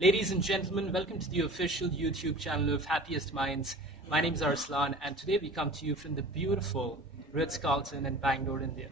Ladies and gentlemen, welcome to the official YouTube channel of Happiest Minds. My name is Arslan, and today we come to you from the beautiful Ritz-Carlton in Bangalore, India.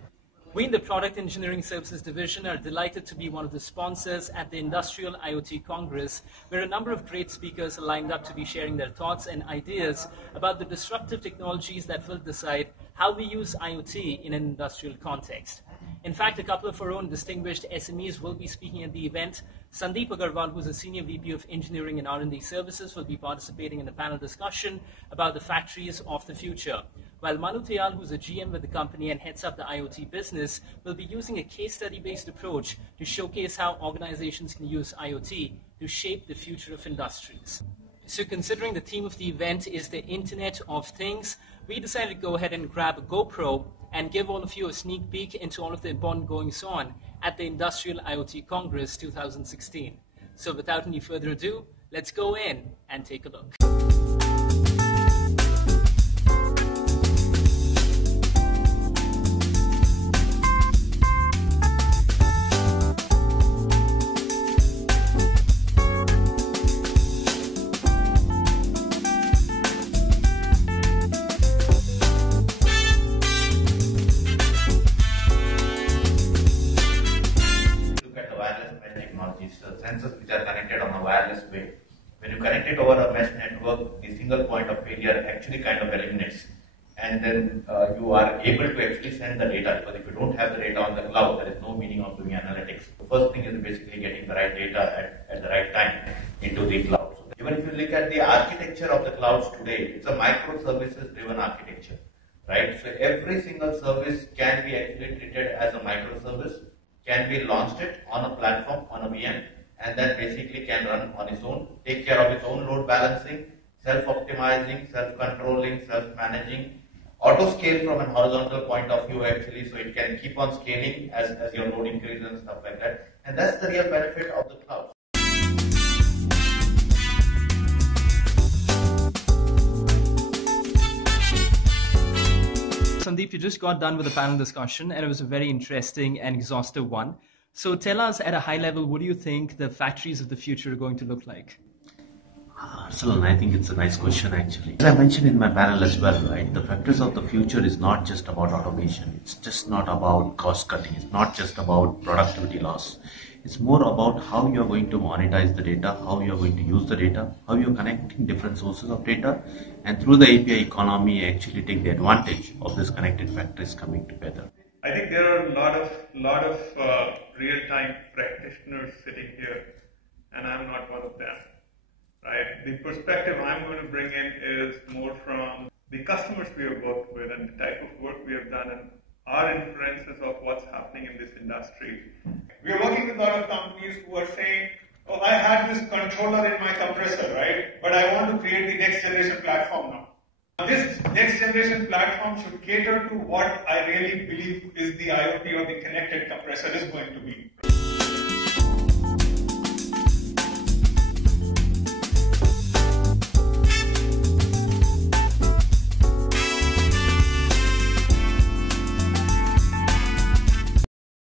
We in the Product Engineering Services Division are delighted to be one of the sponsors at the Industrial IoT Congress, where a number of great speakers are lined up to be sharing their thoughts and ideas about the disruptive technologies that will decide how we use IoT in an industrial context. In fact, a couple of our own distinguished SMEs will be speaking at the event. Sandeep Agarwal, who's a Senior VP of Engineering and R&D Services, will be participating in a panel discussion about the factories of the future. While Manu Tayal, who's a GM with the company and heads up the IoT business, will be using a case study-based approach to showcase how organizations can use IoT to shape the future of industries. So considering the theme of the event is the Internet of Things, we decided to go ahead and grab a GoPro and give all of you a sneak peek into all of the important goings-on at the Industrial IoT Congress 2016. So without any further ado, let's go in and take a look. Sensors which are connected on a wireless way. When you connect it over a mesh network, the single point of failure actually kind of eliminates. And then you are able to actually send the data, because if you don't have the data on the cloud, there is no meaning of doing analytics. The first thing is basically getting the right data at the right time into the cloud. So even if you look at the architecture of the clouds today, it's a microservices driven architecture, right? So every single service can be actually treated as a microservice, can be launched it on a platform, on a VM, and then basically can run on its own, take care of its own load balancing, self-optimizing, self-controlling, self-managing, auto-scale from an horizontal point of view actually, so it can keep on scaling as your load increases and stuff like that. And that's the real benefit of the cloud. Sandeep, you just got done with the panel discussion, and it was a very interesting and exhaustive one. So tell us at a high level, what do you think the factories of the future are going to look like? Arsalan, I think it's a nice question actually. As I mentioned in my panel as well, right? The factories of the future is not just about automation. It's just not about cost cutting. It's not just about productivity loss. It's more about how you're going to monetize the data, how you're going to use the data, how you're connecting different sources of data, and through the API economy actually take the advantage of this connected factories coming together. I think there are a lot of real-time practitioners sitting here, and I'm not one of them. Right? The perspective I'm going to bring in is more from the customers we have worked with and the type of work we have done and our inferences of what's happening in this industry. We are working with a lot of companies who are saying, oh, I had this controller in my compressor, right? But I want to create the next generation platform now. This next generation platform should cater to what I really believe is the IoT or the connected compressor is going to be.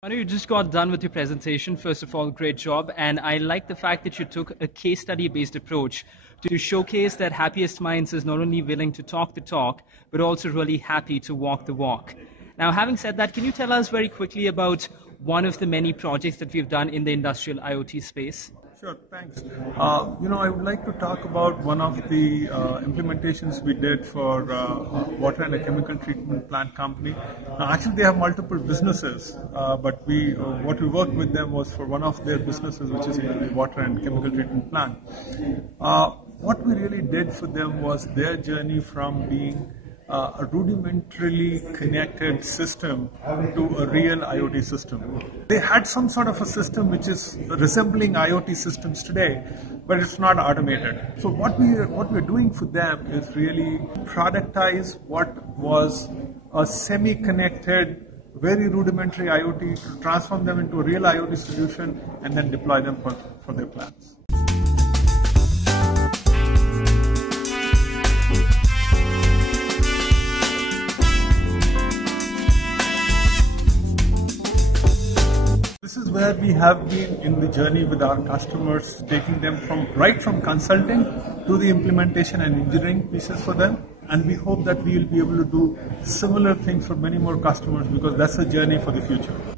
Manu, you just got done with your presentation. First of all, great job. And I like the fact that you took a case study-based approach to showcase that Happiest Minds is not only willing to talk the talk, but also really happy to walk the walk. Now, having said that, can you tell us very quickly about one of the many projects that we've done in the industrial IoT space? Sure, thanks. I would like to talk about one of the implementations we did for water and a chemical treatment plant company. Actually, they have multiple businesses, but what we worked with them was for one of their businesses, which is the water and chemical treatment plant. What we really did for them was their journey from being a rudimentarily connected system to a real IoT system. They had some sort of a system which is resembling IoT systems today, but it's not automated. So what we're doing for them is really productize what was a semi-connected, very rudimentary IoT, to transform them into a real IoT solution and then deploy them for their plans. this is where we have been in the journey with our customers, taking them right from consulting to the implementation and engineering pieces for them. And we hope that we will be able to do similar things for many more customers, because that's the journey for the future.